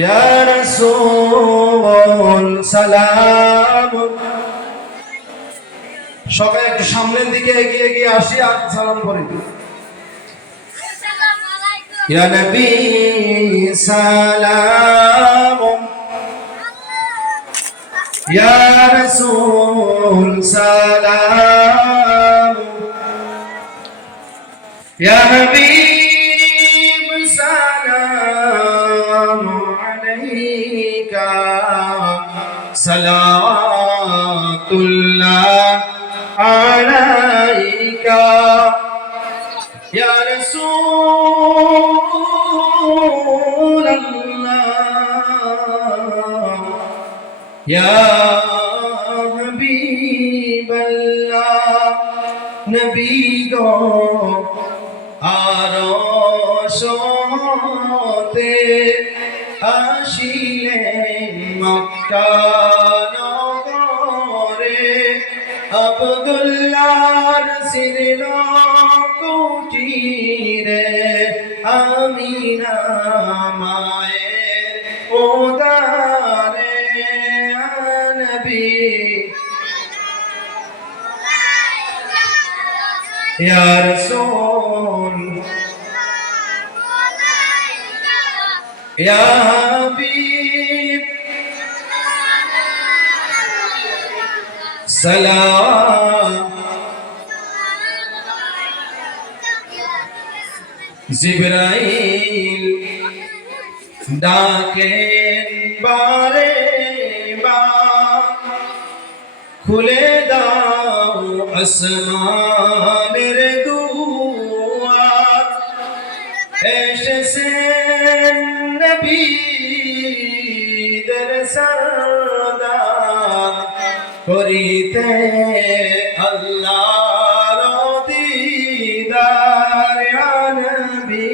ইয়া রাসূল সালাম। সবাই একটু সামনের দিকে এগিয়ে গিয়ে আসি আর সালাম করি। ইয়া নবী সালাম, ইয়া রাসূল সালাম, ইয়া হাবিব সালাম আলাইকা সালাতুল্লাহ আলাইকা ইয়া রাসূলুল্লাহ ইয়া হাবিবাল্লাহ। নবী গো আরশতে আসিলেন মক্কা নগরে, আব্দুল্লাহর সিরল কুটিরে আমিনা মায়ের উদারে নবী ইয়া রাসূল ইয়া হাবিব সালাম। জিবরাইল ডাকেন বারে বার, খুলে দাও আসমানের দুয়ার, এসেছেন নবীদের সরদার, করিতে আল্লাহর দিদার ইয়া নবী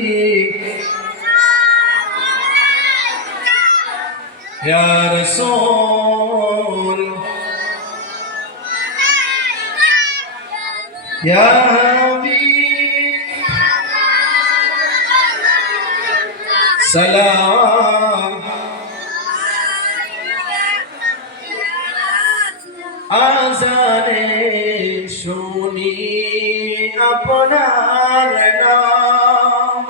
ইয়া রাসূল ইয়া হাবিব সালাম। আজানে শুনি আপনার নাম,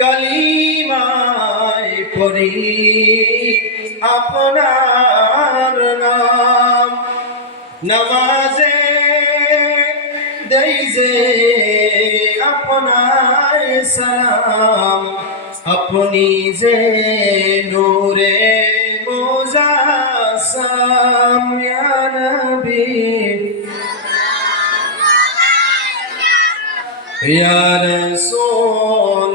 কালিমায় পড়ি আপনার নাম, নামাজে দেই যে আপনার সালাম, আপনি যে নূরে মুজাসসাম ইয়া নবী ইয়া রাসূল